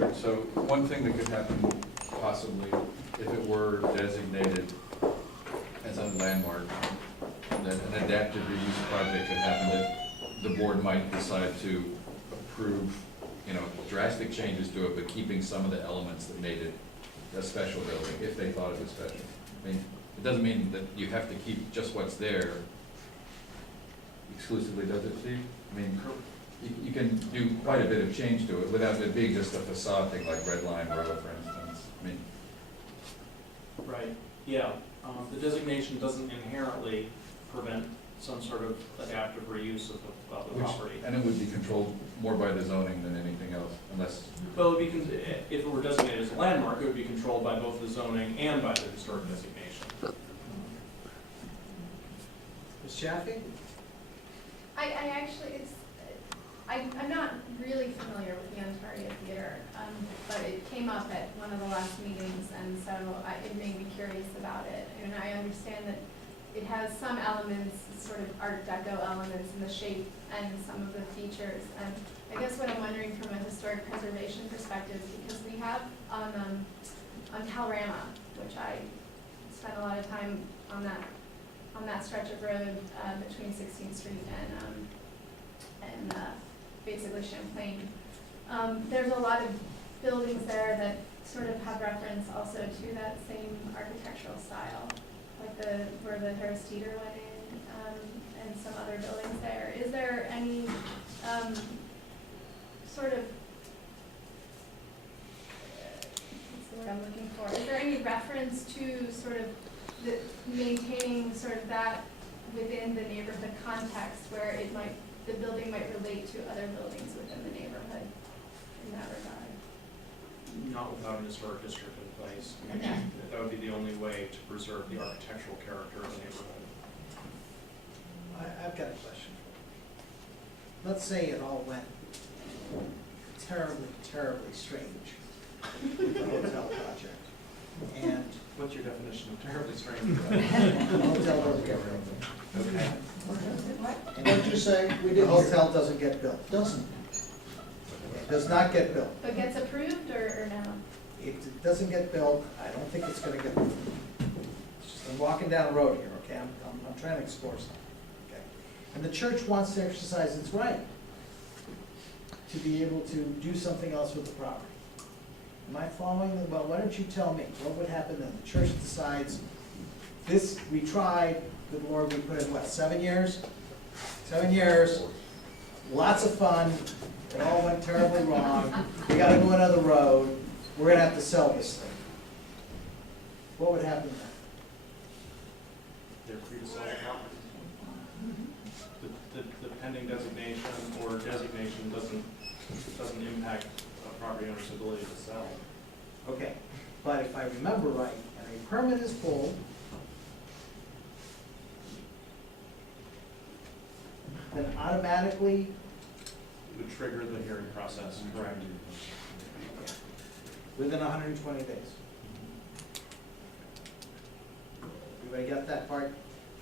considered, so one thing that could happen possibly, if it were designated as a landmark, that an adaptive reuse project could happen, that the board might decide to approve, you know, drastic changes to it, but keeping some of the elements that made it a special building, if they thought it was special. I mean, it doesn't mean that you have to keep just what's there exclusively, does it, Steve? I mean, you can do quite a bit of change to it without it being just a facade thing like Red Line Road, for instance. I mean, Right, yeah. The designation doesn't inherently prevent some sort of adaptive reuse of the property. and it would be controlled more by the zoning than anything else, unless, Well, if it were designated as a landmark, it would be controlled by both the zoning and by the historic designation. Ms. Chaffee? I actually, I'm not really familiar with the Ontario Theater, but it came up at one of the last meetings, and so it made me curious about it. And I understand that it has some elements, sort of Art Deco elements in the shape and some of the features. And I guess what I'm wondering from a historic preservation perspective, because we have on Calrama, which I spent a lot of time on that stretch of road between 16th Street and basically Champlain. There's a lot of buildings there that sort of have reference also to that same architectural style, like where the Harris Teeter went in, and some other buildings there. Is there any sort of, what's the word I'm looking for? Is there any reference to sort of maintaining sort of that within the neighborhood context where the building might relate to other buildings within the neighborhood in that regard? Not without a historic district in place. I mean, Okay. that would be the only way to preserve the architectural character of the neighborhood. I've got a question for you. Let's say it all went terribly, terribly strange with the hotel project. And What's your definition of terribly strange? the hotel doesn't get built. Okay. What'd you say? The hotel doesn't get built. Doesn't. It does not get built. But gets approved or no? It doesn't get built, I don't think it's gonna get built. It's just, I'm walking down the road here, okay, I'm trying to explore something, okay? And the church wants to exercise its right to be able to do something else with the property. Am I following? Well, why don't you tell me, what would happen then? The church decides, this, we tried, good Lord, we put in what, 7 years? 7 years, lots of fun, it all went terribly wrong, we gotta go another road, we're gonna have to sell this thing. What would happen then? They're free to sell the property. The pending designation or designation doesn't impact a property owner's ability to sell. Okay, but if I remember right, and a permit is pulled, then automatically, It would trigger the hearing process, correct? within 120 days. Everybody got that part?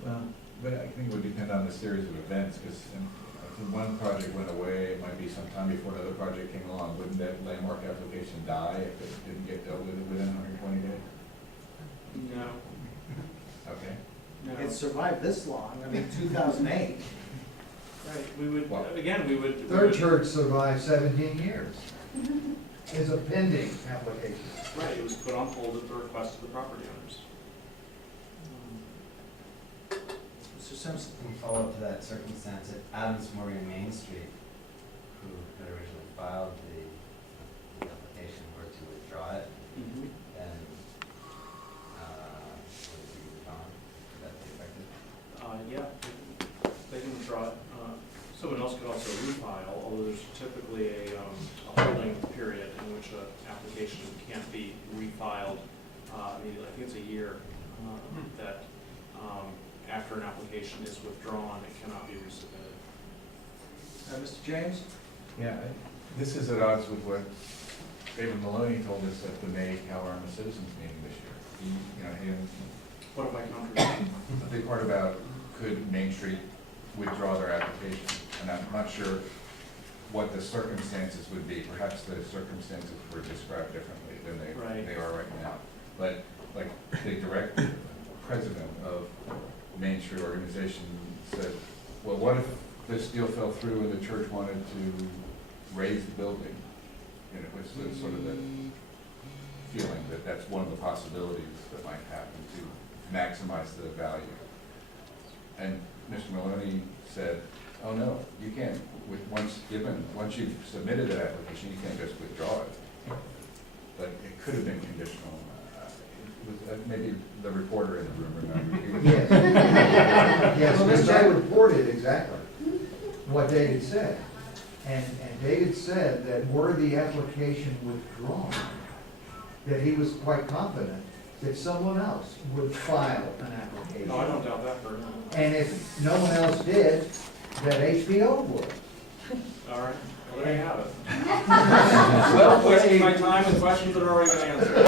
well, but I think it would depend on the series of events, because if one project went away, it might be some time before another project came along. Wouldn't that landmark application die if it didn't get dealt with within 120 days? No, Okay. no. It survived this long, I mean, 2008. Right, we would, Well- again, we would. Their church survived 17 years. It's a pending application. Right, it was put on hold at the request of the property owners. Mr. Simpson? In follow-up to that circumstance, at AdamsMorgan Main Street, who had originally filed the application, were to withdraw it, Mhm. then would it be withdrawn? Would that be affected? Yeah, they can withdraw it. Someone else could also refile, although there's typically a holding period in which an application can't be refiled immediately. I think it's a year that after an application is withdrawn, it cannot be resubmitted. Mr. James? Yeah, this is at odds with what David Maloney told us at the May Calrama Citizens meeting this year. What if I contradict? The big part about could Main Street withdraw their application, and I'm not sure what the circumstances would be. Perhaps the circumstances were described differently than Right. they are right now. But like the president of Main Street Organization said, well, what if this deal fell through and the church wanted to raise the building? And it was sort of the feeling that that's one of the possibilities that might happen to maximize the value. And Mr. Maloney said, oh no, you can't, once you've submitted that application, you can't just withdraw it. But it could have been conditional. It was, maybe the reporter in the room remembers. Yes. Yes, because I reported exactly what David said. And David said that were the application withdrawn, that he was quite confident that someone else would file an application. No, I don't doubt that for a minute. And if no one else did, that HBO would. All right, well, there you have it. Well, wasting my time with questions that are already been answered.